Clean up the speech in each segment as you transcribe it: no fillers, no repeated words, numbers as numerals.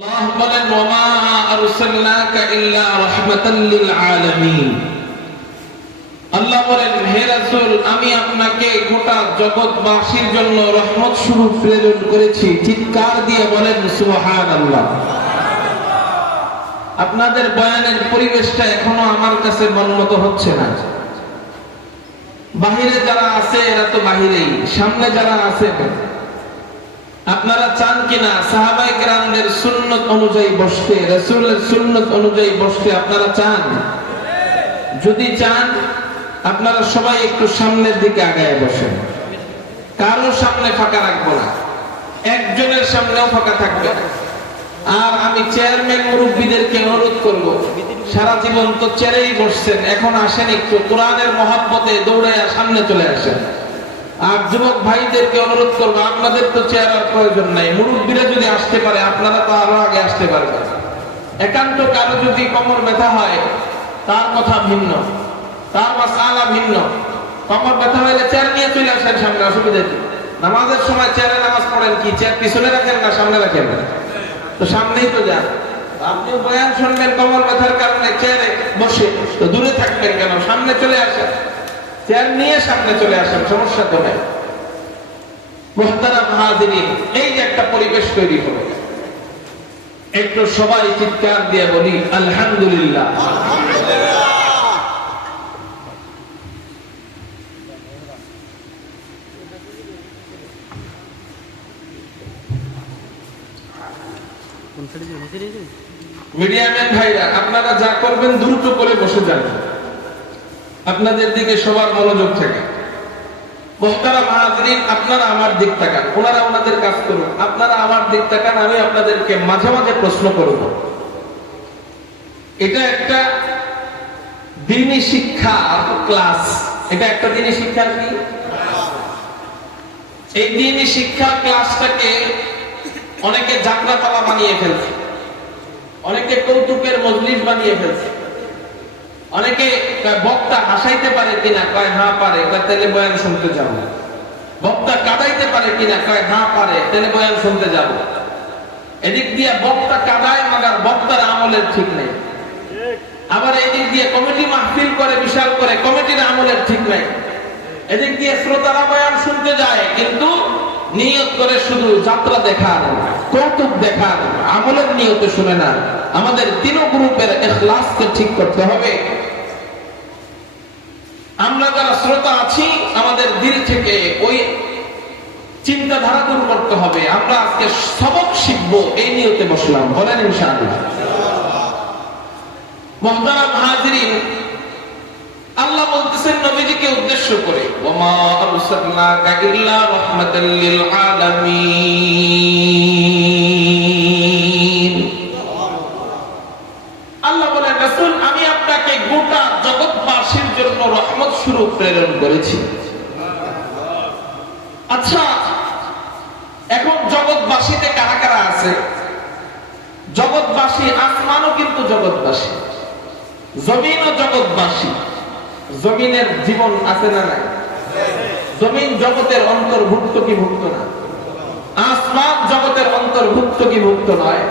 আল্লাহ বলেন ওয়ামা আরসালনাকা ইল্লা রাহমাতাল লিল আলামিন। আল্লাহ বলেন হে রাসূল, আমি আপনাকে গোটা জগৎবাসীর জন্য রহমত স্বরূপ প্রেরণ করেছি। চিৎকার দিয়ে বলেন সুবহানাল্লাহ। আপনাদের বয়ানের পরিবেশটা এখনো আমার কাছে মনমতো হচ্ছে না। বাহিরে যারা আছে এরা তো বাহিরেই, সামনে যারা আছে আপনারা চান কিনা সাহাবায়ে কেরামদের সুন্নাত অনুযায়ী বসতে, রাসূলের সুন্নাত অনুযায়ী বসতে আপনারা চান? যদি চান আপনারা সবাই একটু সামনের দিকে আগায় বসেন। কারো সামনে ফাঁকা রাখবো না, একজনের সামনেও ফাঁকা থাকবে না। আর আমি চেয়ারম্যান মুরব্বীদেরকে অনুরোধ করব, সারা জীবন তো চেয়ারেই বসছেন, এখন আসেন একটু কোরআনের মহব্বতে দৌড়াইয়া সামনে চলে আসেন। আর যুবক ভাইদেরকে অনুরোধ করবো, আপনাদের তো চেয়ারের প্রয়োজন নাই, মুরব্বীরা যদি আসতে পারে আপনারা তো আরো আগে আসতে পারবেন। একান্ত কারো যদি কোমর ব্যথা হয় তার কথা ভিন্ন, তার মাসআলা ভিন্ন। কোমর ব্যথা হলে চেয়ার নিয়ে চলে আসেন সামনে, অসুবিধা কি? নামাজের সময় চেয়ারে নামাজ পড়েন কি চেয়ার পিছনে রাখেন না সামনে রাখেন? তো সামনেই তো যান। আপনি বয়ান শুনবেন কোমর ব্যথার কারণে চেয়ারে বসে, তো দূরে থাকবেন কেন? সামনে চলে আসেন, চেয়ার নিয়ে সামনে চলে আসেন, সমস্যা তো নাই। মুহতারাম হাজিরিন, এই যে একটা পরিবেশ তৈরি হলো, একটু সবাই চিৎকার দিয়ে বলি আলহামদুলিল্লাহ। মিডিয়াম্যান ভাইরা, আপনারা যা করবেন দ্রুত করে বসে যান, আপনাদের দিকে সবার মনোযোগ থাকে। মুহতারাম হাজিরিন, আপনারা আমার দিক তাকান, ওনারা ওনাদের কাজ করুন, আপনারা আমার দিক তাকান। আমি আপনাদেরকে মাঝে মাঝে প্রশ্ন করব। এটা একটা দ্বীনি শিক্ষা ক্লাস, এটা একটা দ্বীনি শিক্ষার কি? এই দ্বীনি শিক্ষা ক্লাসটাকে অনেকে যাত্রাপালা বানিয়ে ফেলছে, অনেকে কৌতুকের মজলিস বানিয়ে ফেলছে, অনেকে বক্তা হাসাইতে পারে কিনা, কয় হ্যাঁ পারে, তাহলে বয়ান শুনতে যাব। বক্তা কাঁদাইতে পারে কিনা, কয় হ্যাঁ পারে, তাহলে বয়ান শুনতে যাব। এদিক দিয়ে বক্তা কাঁদায়, মাগার বক্তার আমলের ঠিক নেই। আবার এদিক দিয়ে কমিটি মাহফিল করে বিশাল করে, কমিটির আমলের ঠিক নেই। এদিক দিয়ে শ্রোতারা বয়ান শুনতে যায়, কিন্তু নিয়ত করে শুধু যাত্রা দেখার, কৌতুক দেখার, আমলের নিয়তে শুনে না। আমাদের তিন গ্রুপের ইখলাসকে ঠিক করতে হবে। আমরা যারা শ্রোতা আছি, আমাদের দিল থেকে ওই চিন্তাধারা দূর করতে হবে। আমরা আজকে সবক শিখবো, এই নিয়তে বসলাম, বলেন ইনশাআল্লাহ। মুহতারাম হাজিরিন, আল্লাহ বলতেছেন নবীজিকে উদ্দেশ্য করে, ওয়ামা আরসালনাকা ইল্লা রাহমাতাল লিল আলামিন। আল্লাহ বলেন রাসূল, আমি আপনাকে গোটা জগৎবাসীর জন্য রহমত স্বরূপ প্রেরণ করেছি। আচ্ছা, এখন জগৎবাসীতে কারা কারা আছে? জগৎবাসী, আসমানও কিন্তু জগৎবাসী, জমিনও জগৎবাসী। জমিনের জীবন আছে না নাই? জমিন জগতের অন্তর্ভুক্ত কি ভুক্ত না? আসমান জগতের অন্তর্ভুক্ত কি ভুক্ত নয়?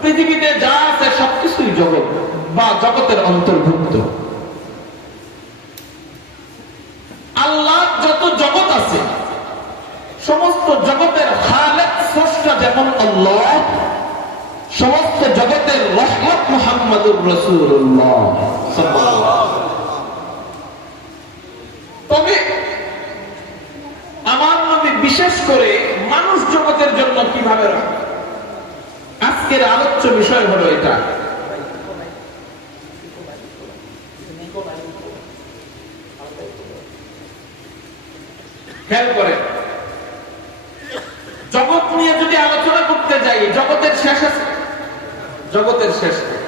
পৃথিবীতে যা আছে সবকিছুই জগৎ বা জগতের অন্তর্ভুক্ত। আল্লাহ যত জগৎ আছে, সমস্ত জগতের খালেক স্রষ্টা যেমন আল্লাহ, সমস্ত জগতের রহমত মুহাম্মদুর রাসূলুল্লাহ সাল্লাল্লাহু আলাইহি ওয়াসাল্লাম। তবে আমার নবী বিশেষ করে মানুষ জগতের জন্য কিভাবে রাখবে, আজকের আলোচ্য বিষয় হলো এটা। খেয়াল করেন, জগৎ নিয়ে যদি আলোচনা করতে যাই, জগতের শেষ আছে? জগতের শেষ নেই।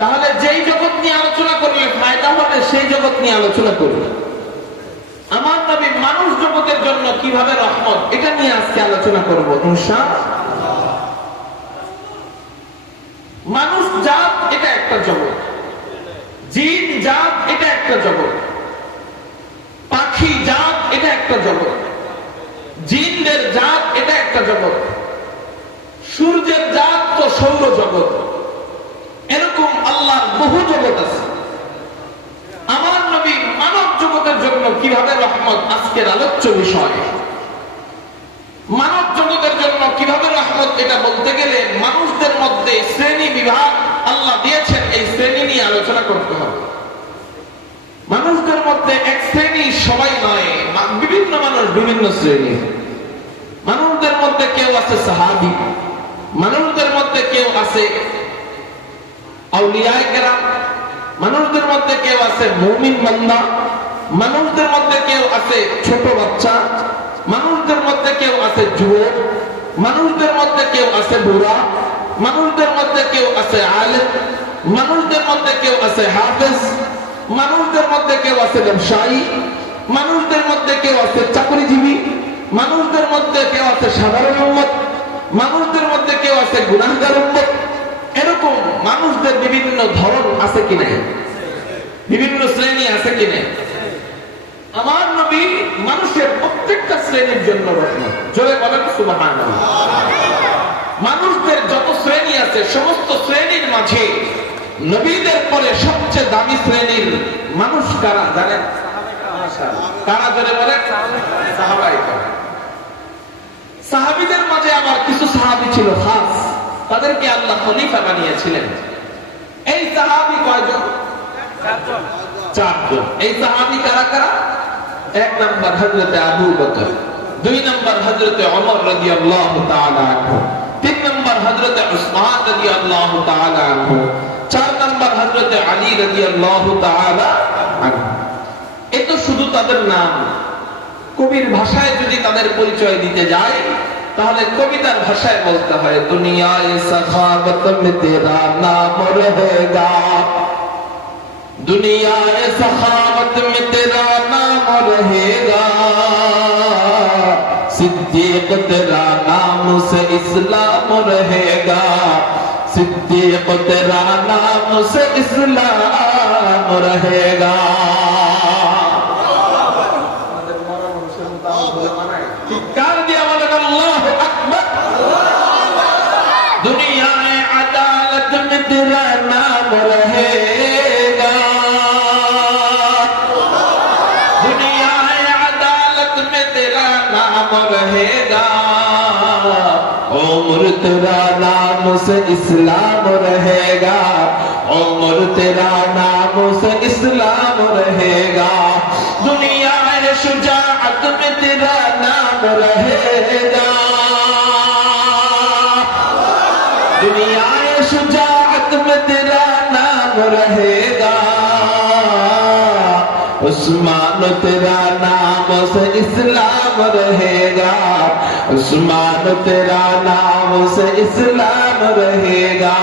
তাহলে যেই জগৎ নিয়ে আলোচনা করলে ফায়দা হবে, সেই জগৎ নিয়ে আলোচনা করবে। আমার নবী মানুষ জগতের জন্য কিভাবে রহমত, এটা নিয়ে আজকে আলোচনা করব ইনশাআল্লাহ। মানুষ জাত এটা একটা জগৎ, জিন জাত এটা একটা জগৎ, পাখি জাত এটা একটা জগৎ, জিনদের জাত এটা একটা জগৎ, সূর্যের জাত তো সৌরজগৎ, এরকম আল্লাহর বহু জগৎ আছে। আমার নবী মানব জগতের জন্য কিভাবে রহমত, আজকের আলোচ্য বিষয়। মানব জগতের জন্য কিভাবে রহমত, এটা বলতে গেলে মানুষদের মধ্যে শ্রেণী বিভাগ আল্লাহ দিয়েছেন, এই শ্রেণী নিয়ে আলোচনা করতে হবে। মানুষদের মধ্যে এক শ্রেণী সবাই নয়, বিভিন্ন মানুষ বিভিন্ন শ্রেণী। মানুষদের মধ্যে কেউ আছে সাহাবী, মানুষদের মধ্যে কেউ আছে আউলিয়ায়ে কেরাম, মানুষদের মধ্যে কেউ আছে মুমিন বান্দা, মানুষদের মধ্যে কেউ আছে ছোট বাচ্চা, মানুষদের মধ্যে কেউ আছে যুবক, মানুষদের মধ্যে কেউ আছে বুড়া, মানুষদের মধ্যে কেউ আছে আলেম, মানুষদের মধ্যে কেউ আছে হাফেজ, মানুষদের মধ্যে কেউ আছে ব্যবসায়ী, মানুষদের মধ্যে কেউ আছে চাকরিজীবী, মানুষদের মধ্যে কেউ আছে সাধারণ উম্মত, মানুষদের মধ্যে কেউ আছে গুনাহগার উম্মত। এরকম মানুষদের বিভিন্ন ধরন আছে কি নাই, বিভিন্ন শ্রেণী আছে কি নাই। আমার নবী মানুষের প্রত্যেকটা শ্রেণীর জন্য রহমত। জোরে বলেন সুবহানাল্লাহ। মানুষদের যত শ্রেণী আছে সমস্ত শ্রেণীর মাঝে নবীদের পরে সবচেয়ে দামি শ্রেণীর মানুষ কারা জানেন? কারা? জোরে বলেন সাহাবায়ে কেরাম। সাহাবীদের মাঝে আবার কিছু সাহাবী ছিল খাস, তাদেরকে আল্লাহ খলিফা বানিয়েছিলেন। এই সাহাবী কয়জন? চারজন। এই সাহাবী কারা কারা? এক নাম্বার হযরতে আবু বকর, দুই নাম্বার হযরতে ওমর রাদিয়াল্লাহু তাআলা আনহু, তিন নাম্বার হযরতে উসমান রাদিয়াল্লাহু তাআলা আনহু, চার নাম্বার হযরতে আলী রাদিয়াল্লাহু তাআলা আনহু। এই তো শুধু তাদের নাম। কবির ভাষায় যদি তাদের পরিচয় দিতে যায় তাহলে কবিতার ভাষায় বলতে হয়, দুনিয়ায় সখাবত মে তেরা নাম রহেগা, দুনিয়ায় সখাবত মে তেরা নাম রহেগা, সিদ্দীক তেরা নাম সে ইসলাম রহেগা, সিদ্দীক তেরা নাম সে ইসলাম রহেগা। চিৎকার দিয়ে বলেন আল্লাহু আকবার। দুনিয়ায় আদালত মে তেরা নাম রহেগা, দুনিয়ায় আদালত মে তেরা নাম রহেগা, उम्र तेरा नाम से इस्लाम रहेगा, उम्र तेरा नाम से इस्लाम रहेगा, दुनिया शुजाअत में तेरा नाम रहेगा, दुनिया शुजाअत में तेरा नाम रहेगा, उस्मान तेरा नाम से इस्लाम रहेगा, उस्मान तेरा नाम से इस्लाम रहेगा,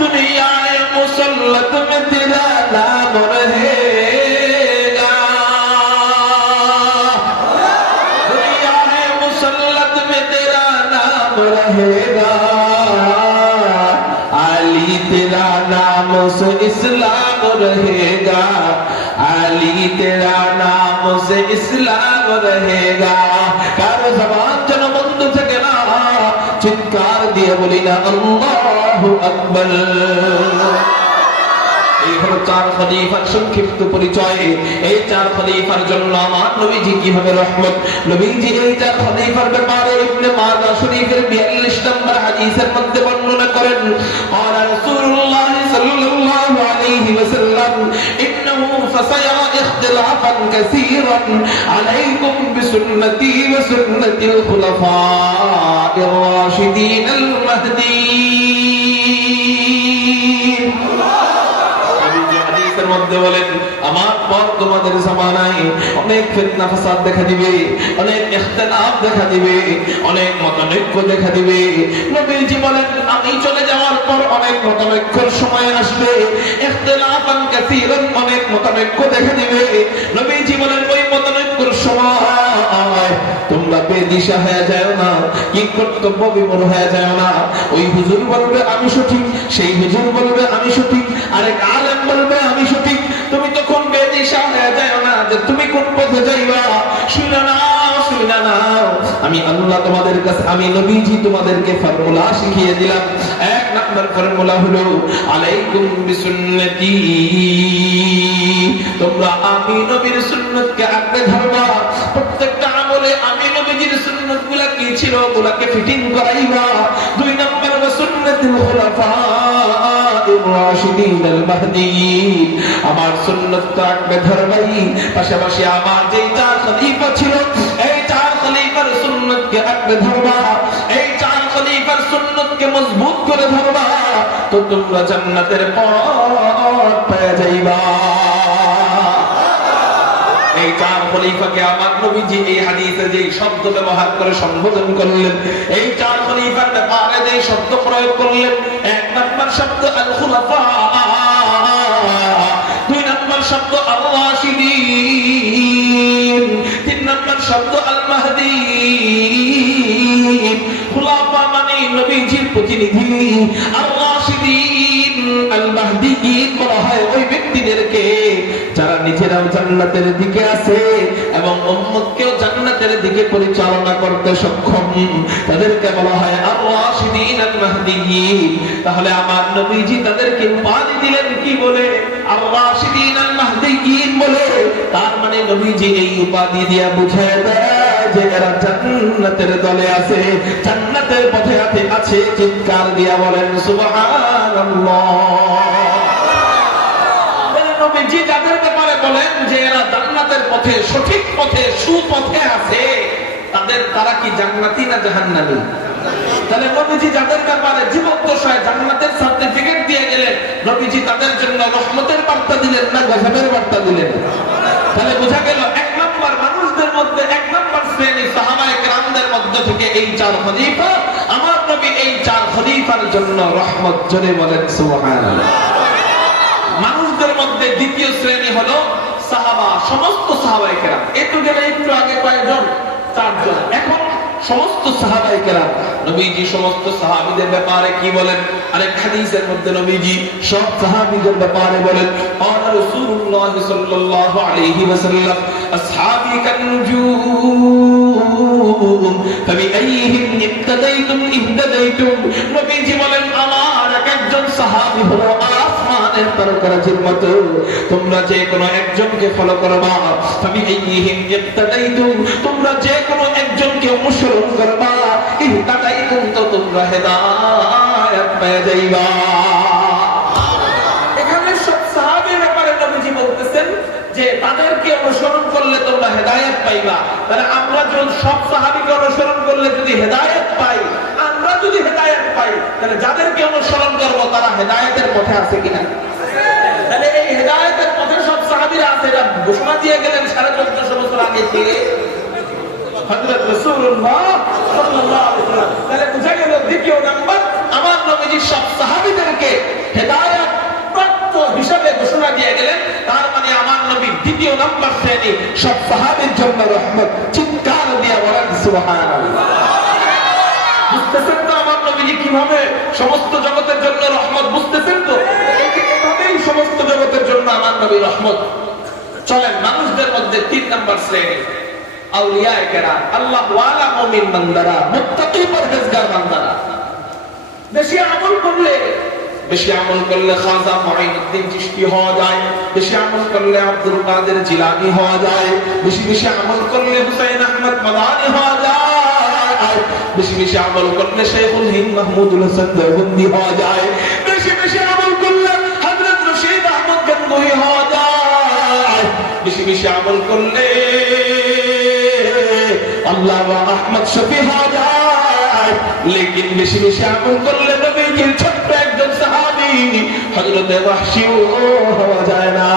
दुनिया मुसल्लत में तेरा नाम रहेगा, दुनिया मुसल्लत में तेरा नाम रहेगा, अली तेरा नाम से इस्लाम रहेगा, अली तेरा नाम से इस्लाम रहेगा। कारो ज़बान जनो बंद থাকে না, চিৎকার দিয়ে বলি না আল্লাহু আকবার। এই হলো চার খলিফার সংক্ষিপ্ত পরিচয়। এই চার খলিফার জন্য আমার নবীজি কিভাবে রহমত। নবীজি এই চার খলিফার ব্যাপারে ইবনে মাজাহ শরীফের 42 নম্বর হাদিসের মধ্যে বর্ণনা করেন, আর রাসূলুল্লাহ সাল্লাল্লাহু আলাইহি ওয়াসাল্লাম ইন্নাহু ফাসায়ারা ইখতিলাফান কাসীরান আলাইকুম বিসুন্নতি ওয়া সুন্নাতিল খুলাফা'ir রাশিদিনাল মাহদিয়িন। মধ্যে বলেন আমার পর তোমাদের জামানায় অনেক ফিতনা ফাসাদ দেখা দিবে, অনেক ইখতিলাফ দেখা দিবে, অনেক মতানৈক্য দেখা দিবে। নবীজি বলেন আমি চলে যাওয়ার পর অনেক মতানৈক্যের সময় আসবে, ইখতিলাফান কাসীরান, অনেক মতানৈক্য দেখা দিবে। নবীজি বলেন ওই মতানৈক্যের সময় তোমরা বেদিশা হয়ে যাও না, কি কর্তব্য বিমূঢ় হয়ে যাও না। ওই হুজুর বলবে আমি সঠিক, সেই হুজুর বলবে আমি সঠিক, আরেক আলেম বলবে আমি সঠিক। তুমি তখন বেদিশা হয়ে যাও না যে তুমি কোন পথে যাইবা। শুনে কিনা নাও, আমি আল্লাহ তোমাদের কাছে, আমি নবীজি তোমাদেরকে ফর্মুলা শিখিয়ে দিলাম। এক নাম্বার ফর্মুলা হলো আলাইকুম বিসুন্নতি, তোমরা আমি নবীর সুন্নতকে আঁকড়ে ধরবা। প্রত্যেকটা আমলে আমি নবীজির সুন্নতগুলা কি ছিল ওগুলাকে ফিটিং করাইবা। দুই নাম্বার হলো সুন্নাতুল খুলাফা'ir রাশিদিন আল মাহদিয়্যিন, আমার সুন্নতটা আঁকড়ে ধরবাই। পাশাপাশি আমার যেই চার খলিফা ছিল এই চার খলিফার সুন্নতকে আঁকড়ে ধরবা, এই চার খলিফার সুন্নতকে মজবুত করে ধরবা, তো তোমরা জান্নাতের পথ পেয়ে যাইবা। এই চার খলিফাকে আমার নবীজি এই হাদিসে যে শব্দ ব্যবহার করে সম্বোধন করলেন, এই চার খলিফার ব্যাপারে যে শব্দ প্রয়োগ করলেন, এক নাম্বার শব্দ আল খুলাফা, দুই নাম্বার শব্দ আর রাশিদিন, তিন নাম্বার শব্দ আল মাহদিয়্যিন। খুলাফা মানে নবীজির প্রতিনিধি, আর রাশিদিন আল মাহদিয়্যিন বলা হয় ওই ব্যক্তিদেরকে যারা নিজেরাও জান্নাতের দিকে আছে এবং উম্মতকেও জান্নাতের দিকে পরিচালনা করতে সক্ষম, তাদেরকে বলা হয় আর রাশিদিন আল মাহদিয়্যিন। তাহলে আমার নবীজি তাদেরকে উপাধি দিলেন কি বলে? আর রাশিদিন আল মাহদিয়্যিন বলে। তার মানে নবীজি এই উপাধি দিয়া বুঝায় দেয় যে এরা জান্নাতের দলে আছে, জান্নাতের পথে আছে। চিৎকার দিয়া বলেন সুবহানাল্লাহ। নবীজি যাদের ব্যাপারে বলেন যে এরা জান্নাতের পথে, সঠিক পথে, সুপথে আছে, তারা কি জান্নাতি না জাহান্নামী? তাহলে নবীজি যাদের ব্যাপারে জীবদ্দশায় জান্নাতের সার্টিফিকেট দিয়ে গেলেন, নবীজি তাদের জন্য রহমতের বার্তা দিলেন না গজবের বার্তা দিলেন? তাহলে বোঝা গেল এক নম্বর মানুষদের মধ্যে, এক নম্বর শ্রেণী সাহাবায়ে কেরামদের মধ্যে থেকে এই চার খলিফা, আমার নবী এই চার খলিফার জন্য রহমত। জোরে বলেন সুবহানাল্লাহ। মানুষদের মধ্যে দ্বিতীয় শ্রেণী হলো সাহাবা, সমস্ত সাহাবায়ে কেরাম। একটু গেলে একটু আগে কয়েকজন? চারজন। এখন সমস্ত সাহাবায়ে কেরাম। নবীজি সমস্ত সাহাবীদের ব্যাপারে কি বলেন? আরেক হাদিসের মধ্যে নবীজি সব সাহাবীদের ব্যাপারে বলেন, ক্বালা রাসূলুল্লাহ সাল্লাল্লাহু আলাইহি ওয়াসাল্লাম আসহাবী কানজুম ফাবিআইহিম ইক্তাদাইতুম ইহতাদাইতুম। নবীজি বলেন আমার একজন সাহাবী হলো আসমানের তারকারাজির মতো, তোমরা যে কোনো একজনকে ফলো করবা। ফাবিআইহিম ইক্তাদাইতুম, তোমরা যে কোনো একজনকে অনুসরণ করবা। ইহতাদাইতুম, তো তোমরা হেদায়েত পেয়ে যাইবা। এখানে সব সাহাবীর ব্যাপারে নবীজি বলতেছেন যে তাদেরকে অনুসরণ করলে তোমরা হেদায়েত পাইবা। তাহলে আমরা যখন সব সাহাবীকে অনুসরণ করলে যদি হেদায়েত পাই, আমরা যদি হেদায়েত পাই, তাহলে যাদেরকে অনুসরণ করব তারা হেদায়েতের পথে আছে কিনা? তাহলে এই হেদায়েতের পথে সব সাহাবীরা আছে, এটা ঘোষণা দিয়ে গেলেন 1450 বছর আগে থেকে হযরত রাসূলুল্লাহ সাল্লাল্লাহু আলাইহি ওয়াসাল্লাম। তাহলে বোঝা গেল দ্বিতীয় নাম্বার, আমার নবীজি সব সাহাবীদেরকে হেদায়েত প্রাপ্ত হিসাবে ঘোষণা দিয়ে গেলেন। তার মানে আমার নবী দ্বিতীয় নাম্বার শ্রেণী, সব সাহাবীর জন্য রহমত। চিৎকার দিয়ে বলেন সুবহানাল্লাহ। বুঝতেছেন তো আমার নবীজি কিভাবে সমস্ত জগতের জন্য রহমত? বুঝতেছেন তো? এভাবেই সমস্ত জগতের জন্য আমার নবী রহমত। চলেন মানুষদের মধ্যে তিন নাম্বার শ্রেণী আউলিয়ায়ে কেরাম, আল্লাহ ওয়ালা মুমিন বান্দারা, মুত্তাকি পরহেজগার বান্দারা। বেশি আমল করলে খাজা মুঈনুদ্দিন চিশতি হওয়া যায়, বেশি আমল করলে আব্দুল কাদের জিলানী হওয়া যায়, বেশি আমল করলে হুসাইন আহমদ মাদানী হওয়া যায়, বেশি আমল করলে শেখুল হিন্দ মাহমুদুল হাসান দেওবন্দি হওয়া যায়, বেশি আমল করলে হযরত রশিদ আহমদ গঙ্গোহী হওয়া যায়, বেশি আমল করলে আল্লামা আহমদ শফি হওয়া যায়। লেকিন বেশি আমল করলে নবীজির ছোট্ট একজন সাহাবী হযরত ওয়াহশীও হওয়া যায় না।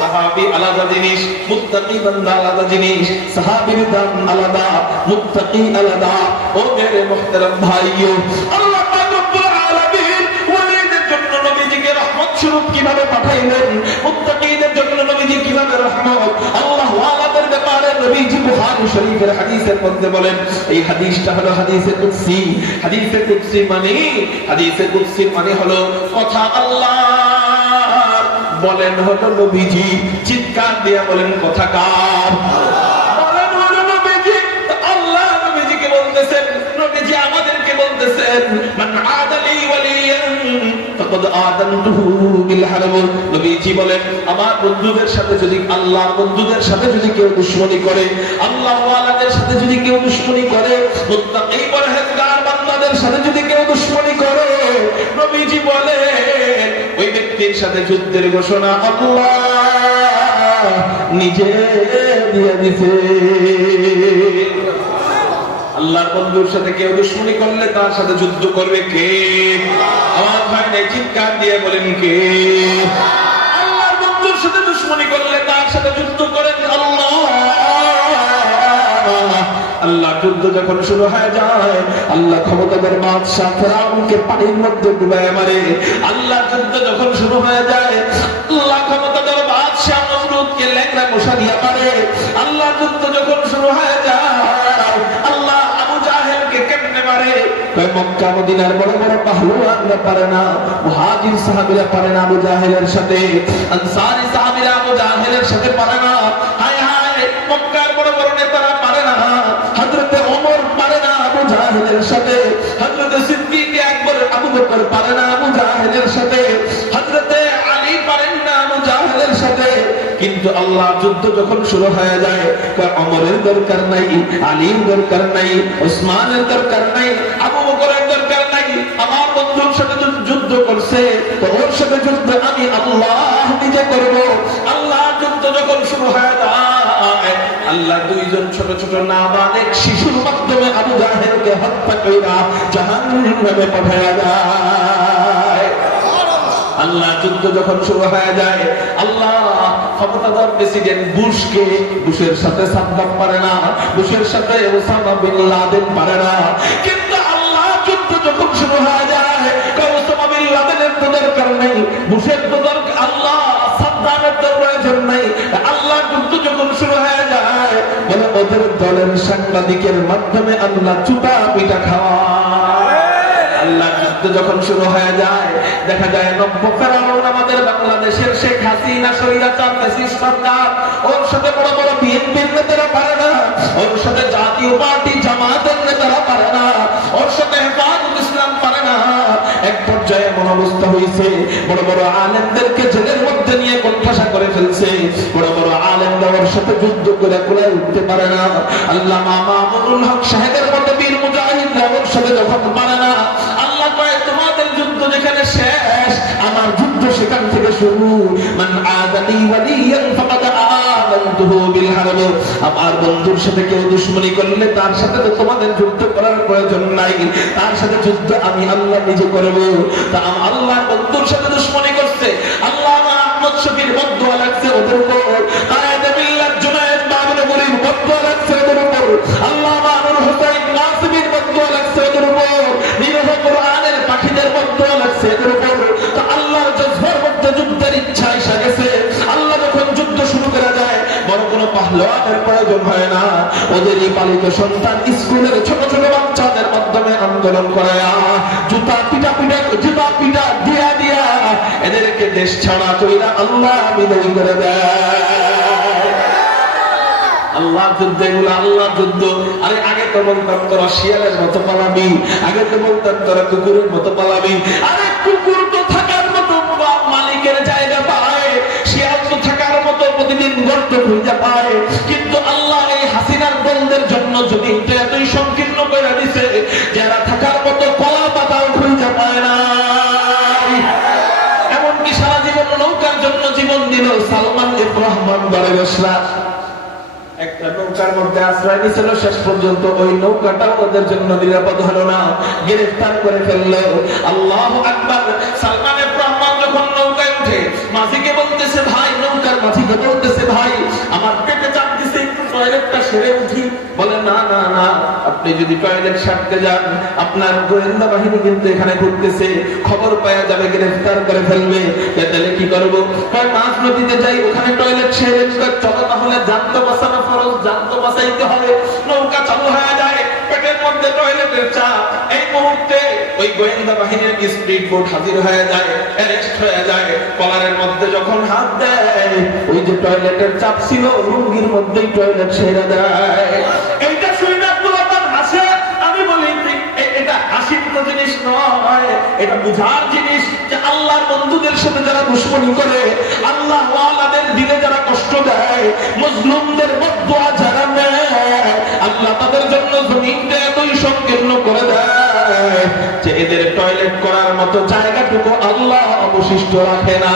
সাহাবী আলাদা জিনিস, মুত্তাকি বান্দা আলাদা জিনিস। সাহাবীর দাম আলাদা, মুত্তাকি আলাদা। ও মেরে মুহতারাম ভাইও, আল্লাহ পাক রব্বুল আলামিন ওয়ালিদের জন্য নবীজিকে রহমত স্বরূপ কিভাবে পাঠাইলেন, মুত্তাকিদের জন্য নবীজি কিভাবে রহমত। আল্লাহ ওয়ালাদের ব্যাপারে নবীজি বুখারী শরীফের হাদিসের মধ্যে বলেন, এই হাদিসটা হলো হাদিসে কুদসি। হাদিসে কুদসি মানে হলো কথা আল্লাহ বলেন হলো নবীজি। চিৎকার দিয়ে বলেন কথা কার? বলেন বলতেছেন মান আদালি ওয়ালিয়ান ফাকাদ আদানতুহু বিল হারব। নবীজি বলেন আমার বন্ধুদের সাথে যদি আল্লাহর বন্ধুদের সাথে যদি কেউ দুশমনি করে, আল্লাহ ওয়ালাদের সাথে যদি কেউ দুশমনি করে, মুত্তাকি পরহেজগার বান্দাদের সাথে যদি কেউ দুশমনি করে, নবীজি বলেন ওই ব্যক্তির সাথে যুদ্ধের ঘোষণা আল্লাহ নিজে দিয়ে দিতে। আল্লাহর বন্ধুর সাথে কেউ দুশমনি করলে তার সাথে যুদ্ধ করবে কে? আমার ভাই নাই চিৎকার দিয়ে বলেন কে? আল্লাহর বন্ধুর সাথে দুশমনি করলে তার সাথে যুদ্ধ করেন আল্লাহ। আল্লাহ যুদ্ধ যখন শুরু হয়ে যায়, আল্লাহ ক্ষমতাধর বাদশা ফেরাউনকে পানির মধ্যে ডুবায় মারে। আল্লাহ যুদ্ধ যখন শুরু হয়ে যায়, আল্লাহ ক্ষমতাধর বাদশা নমরুদকে ল্যাংড়া মশা দিয়ে মারে। আল্লাহ যুদ্ধ যখন শুরু হয়ে যায়, আল্লাহ আবু জাহেলকে কেমনে মারে? মক্কা মদিনার বড় বড় পাহলুয়ানরা পারে না, মুহাজির সাহাবীরা পারে না আবু জাহেলের সাথে, আনসারী সাহাবীরা আবু জাহেলের সাথে পারে না। হায় হায়, মক্কার বড় বড় নেতারা পারে না, হযরতে ওমর পারে না আবু জাহেলের সাথে, হযরতে সিদ্দিক আকবর আবু বকর পারে না আবু জাহেলের সাথে, হযরতে আলী পারেন না আবু জাহেলের সাথে। কিন্তু আল্লাহ যুদ্ধ যখন শুরু হয়ে যায়, ওমরের দরকার নাই, আলীর দরকার নাই, ওসমানের দরকার নাই, আবু বকরের দরকার নাই। আমার বন্ধুর সাথে যুদ্ধ করছে, তো ওর সাথে যুদ্ধ আমি আল্লাহ নিজে করব। আল্লাহ যুদ্ধ যখন শুরু হয়ে যায়, আল্লাহ দুইজন ছোট ছোট নাবালেগ শিশুর মাধ্যমে আবু জাহেলকে হত্যা কইরা জাহান্নামে পাঠায়া যায়। আল্লাহ যুদ্ধ যখন শুরু হয়ে যায়, আল্লাহ ক্ষমতাধর প্রেসিডেন্ট বুশের সাথে সাদ্দাম পারে না, বুশের সাথে ওসামা বিন লাদেন পারে না। কিন্তু আল্লাহ যুদ্ধ যখন শুরু হয়ে যায়, ওসামা বিন লাদেনের তো দরকার নেই, বুশের তো দরকার, আল্লাহ সাদ্দামের তো প্রয়োজন নাই। আল্লাহ যুদ্ধ যখন শুরু হয়ে যায়, বলে ওদের দলের সাংবাদিকের মাধ্যমে আল্লাহ চুপা পিটা খাওয়ায়। আল্লাহ যুদ্ধ যখন শুরু হয়ে যায়, দেখা যায় নব্য ফেরাউন আমাদের বাংলাদেশের শেখ হাসিনা স্বৈরাচার ফ্যাসিস্ট সরকার, ওর সাথে বড় বড় বিএনপির নেতারা পারে না, ওর সাথে জাতীয় পার্টি জামাতের নেতারা পারে না, ওর সাথে হেফাজত ইসলাম পারে না। এক পর্যায়ে এমন অবস্থা হয়েছে, বড় বড় আলেমদেরকে জেলের মধ্যে নিয়ে কোণঠাসা করে ফেলছে। বড় বড় আলেমরা ওর সাথে যুদ্ধ করে কোলায় উঠতে পারে না। আল্লামা মামুনুল হক সাহেবের মতো বীর মুজাহিদরা ওর সাথে যখন পারে না, আল্লাহ কয় তোমাদের যুদ্ধ যেখানে শেষ, আমার যুদ্ধ সেখান থেকে শুরু। মান আদালি ওয়ালিয়ান ফাকাদ আযানতুহু বিল হারব। আমার বন্ধুর সাথে কেউ দুশমনি করলে তার সাথে তো তোমাদের যুদ্ধ করার প্রয়োজন নাই, তার সাথে যুদ্ধ আমি আল্লাহ নিজে করব। তা আল্লাহর বন্ধুর সাথে দুশমনি করছে, আল্লাহ আহমদ শফির বদদুয়া লাগছে ওদের উপর, কায়েদে মিল্লাত জুনায়েদ বাবনগরীর বদদুয়া লাগছে ওদের উপর, আল্লাহ নূর হোসেন নাসিবির বদদুয়া লাগছে ওদের উপর, নিরহ কোরআনের পাখিদের বদদুয়া লাগছে ওদের উপর। তো আল্লাহর জজবার মধ্যে যুদ্ধের ইচ্ছা এসে গেছে। আল্লাহ যখন যুদ্ধ শুরু করা যায়, বড় কোনো পাহলওয়ানের প্রয়োজন হয় না, ওদেরই পালিত সন্তান স্কুলের ছোট ছোট বাচ্চাদের মাধ্যমে আন্দোলন করায়া জুতা পিটা দিয়া দিয়া এদেরকে দেশ ছাড়া কইরা আল্লাহ বিদায় করে দেয়। আল্লাহ যুদ্ধ, এগুলো আল্লাহ যুদ্ধ। আরে আগে তো বলতাম তোরা শিয়ালের মতো পালাবি, আগে তো বলতাম তোরা কুকুরের মতো পালাবি। আরে কুকুর তো থাকার মতো মালিকের জায়গা পায়, শিয়াল তো থাকার মতো প্রতিদিন গর্ত খুঁজে পায়। কিন্তু আল্লাহ এই হাসিনার দলদের জন্য জমিনটা এতই সংকীর্ণ করে দিছে, যারা থাকার মতো কলা পাতাও খুঁজে পায় না। এমনকি সারা জীবন নৌকার জন্য জীবন দিল সালমান ইবনে রহমান বারেগশরা। একটা নৌকার মধ্যে আশ্রয় নিয়েছিল, শেষ পর্যন্ত ওই নৌকাটাও ওদের জন্য নিরাপদ হলো না, গ্রেফতার করে ফেললো। আল্লাহু আকবার। সালমান ইবনে রহমান যখন নৌকায় উঠে মাঝিকে বলতেছে ভাই, নৌকার মাঝিকে বলতেছে ভাই আমার পেটে চাপ দিছে, একটু টয়লেটটা সেরে উঠি। বলে না না না, আপনি যদি টয়লেট সারতে যান আপনার গোয়েন্দা বাহিনী কিন্তু এখানে ঘুরতেছে, খবর পাওয়া যাবে, গ্রেফতার করে ফেলবে। তাহলে কি করবো? মাছ নদীতে যাই, ওখানে টয়লেট সেরে চলো, তাহলে জান তো বাঁচানো ফরজ, জান তো বাঁচাইতে হবে। নৌকা চালু হয়ে যায়, পেটের মধ্যে টয়লেটের চাপ। এই মুহূর্তে ওই গোয়েন্দা বাহিনীর স্পিড বোট হাজির হয়ে যায়, অ্যারেস্ট হয়ে যায়। কলারের মধ্যে যখন হাত দেয়, ওই যে টয়লেটের চাপ ছিল লুঙ্গির মধ্যেই টয়লেট সেরে দেয়। এইটা শুনে আব্দুল আব্বাস হাসে। আমি বলি এটা হাসির তো নয়, এটা বুঝার জিনিস যে আল্লাহর বন্ধুদের সাথে যারা দুশমনি করে, আল্লাহ ওয়ালাদের দিলে যারা কষ্ট দেয়, মজলুমদের বদদুয়া যারা নেয়, আল্লাহ তাদের জন্য জমিনটা এতই সংকীর্ণ করে দেয় যে এদের টয়লেট করার মতো জায়গাটুকু আল্লাহ অবশিষ্ট রাখে না।